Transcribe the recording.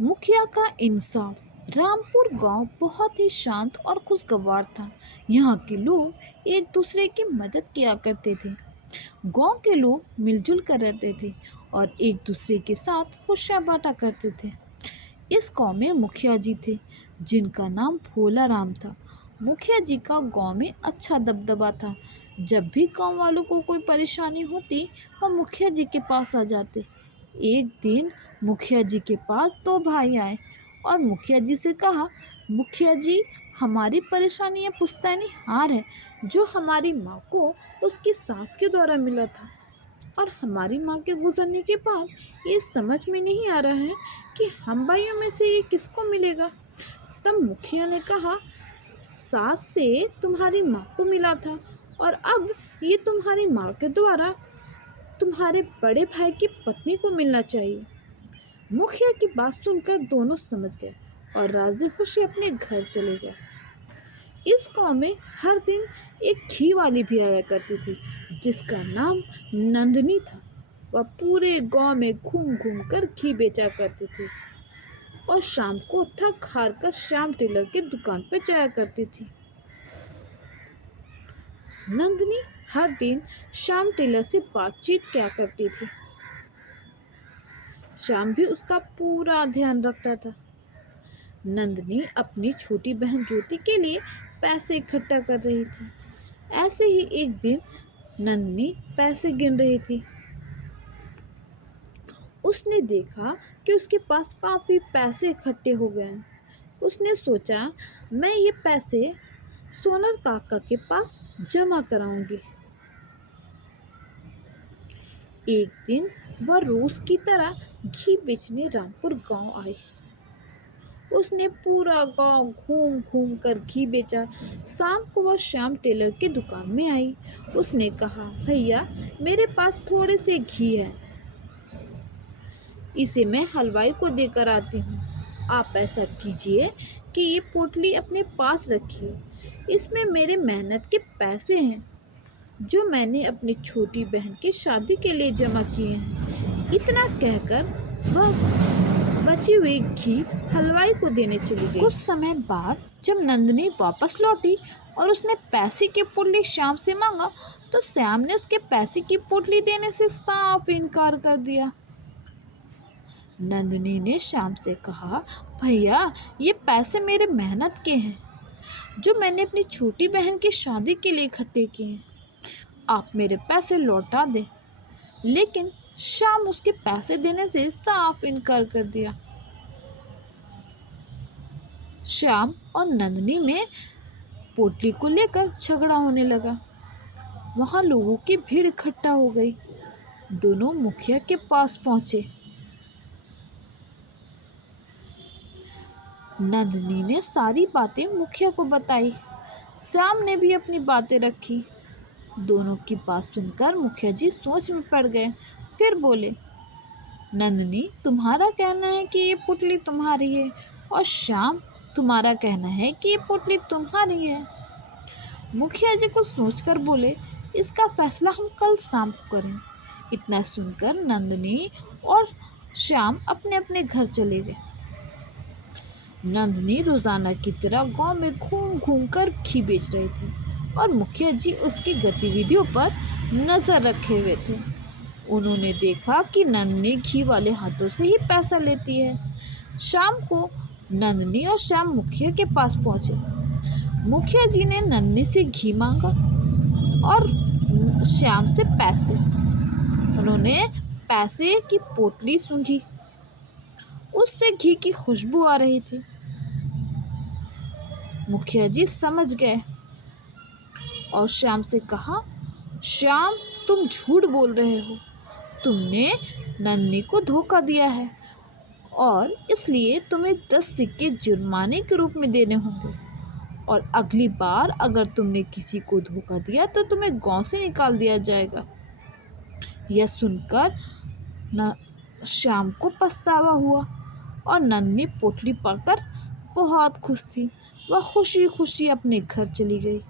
मुखिया का इंसाफ। रामपुर गांव बहुत ही शांत और खुशगवार था। यहाँ के लोग एक दूसरे की मदद किया करते थे। गांव के लोग मिलजुल कर रहते थे और एक दूसरे के साथ खुशियाँ बांटा करते थे। इस गांव में मुखिया जी थे जिनका नाम भोला राम था। मुखिया जी का गांव में अच्छा दबदबा था। जब भी गांव वालों को कोई परेशानी होती वह मुखिया जी के पास आ जाते। एक दिन मुखिया जी के पास दो भाई आए और मुखिया जी से कहा, मुखिया जी, हमारी परेशानी यह पुश्तैनी हार है जो हमारी माँ को उसकी सास के द्वारा मिला था और हमारी माँ के गुजरने के बाद ये समझ में नहीं आ रहा है कि हम भाइयों में से ये किसको मिलेगा। तब मुखिया ने कहा, सास से तुम्हारी माँ को मिला था और अब ये तुम्हारी माँ के द्वारा तुम्हारे बड़े भाई की पत्नी को मिलना चाहिए। मुखिया की बात सुनकर दोनों समझ गए और राजी खुशी अपने घर चले गए। इस गांव में हर दिन एक घी वाली भी आया करती थी जिसका नाम नंदनी था। वह पूरे गांव में घूम घूम कर घी बेचा करती थी और शाम को थक हार कर श्याम टेलर की दुकान पर जाया करती थी। नंदनी हर दिन श्याम टेलर से बातचीत किया करती थी। श्याम भी उसका पूरा ध्यान रखता था। नंदनी अपनी छोटी बहन ज्योति के लिए पैसे इकट्ठा कर रही थी। ऐसे ही एक दिन नंदनी पैसे गिन रही थी। उसने देखा कि उसके पास काफी पैसे इकट्ठे हो गए हैं। उसने सोचा, मैं ये पैसे सोनर काका के पास जमा कराऊंगी। एक दिन वह रोज की तरह घी बेचने रामपुर गांव आई। उसने पूरा गांव घूम घूम कर घी बेचा। शाम को वह श्याम टेलर की दुकान में आई। उसने कहा, भैया, मेरे पास थोड़े से घी है, इसे मैं हलवाई को देकर आती हूँ। आप ऐसा कीजिए कि ये पोटली अपने पास रखिए। इसमें मेरे मेहनत के पैसे हैं जो मैंने अपनी छोटी बहन की शादी के लिए जमा किए हैं। इतना कहकर वह बची हुई घी हलवाई को देने चली गई। कुछ समय बाद जब नंदनी वापस लौटी और उसने पैसे की पोटली श्याम से मांगा तो श्याम ने उसके पैसे की पोटली देने से साफ इनकार कर दिया। नंदनी ने श्याम से कहा, भैया, ये पैसे मेरे मेहनत के हैं जो मैंने अपनी छोटी बहन की शादी के लिए इकट्ठे किए हैं। आप मेरे पैसे लौटा दें। लेकिन श्याम उसके पैसे देने से साफ इनकार कर दिया। श्याम और नंदनी में पोटली को लेकर झगड़ा होने लगा। वहां लोगों की भीड़ इकट्ठा हो गई। दोनों मुखिया के पास पहुंचे। नंदनी ने सारी बातें मुखिया को बताई। श्याम ने भी अपनी बातें रखी। दोनों की बात सुनकर मुखिया जी सोच में पड़ गए। फिर बोले, नंदनी, तुम्हारा कहना है कि ये पुतली तुम्हारी है और श्याम, तुम्हारा कहना है कि ये पुतली तुम्हारी है। मुखिया जी कुछ सोचकर बोले, इसका फैसला हम कल शाम को करें। इतना सुनकर नंदनी और श्याम अपने अपने घर चले गए। नंदनी रोजाना की तरह गांव में घूम घूम कर घी बेच रही थी और मुखिया जी उसकी गतिविधियों पर नजर रखे हुए थे। उन्होंने देखा कि नंदनी घी वाले हाथों से ही पैसा लेती है। शाम को नंदनी और श्याम मुखिया के पास पहुंचे। मुखिया जी ने नंदनी से घी मांगा और श्याम से पैसे। उन्होंने पैसे की पोटली सूंघी, उससे घी की खुशबू आ रही थी। मुखिया जी समझ गए और श्याम से कहा, श्याम, तुम झूठ बोल रहे हो। तुमने नन्नी को धोखा दिया है और इसलिए तुम्हें 10 सिक्के जुर्माने के रूप में देने होंगे और अगली बार अगर तुमने किसी को धोखा दिया तो तुम्हें गांव से निकाल दिया जाएगा। यह सुनकर श्याम को पछतावा हुआ और नन्नी पोटली पाकर बहुत खुश थी। वह खुशी खुशी अपने घर चली गई।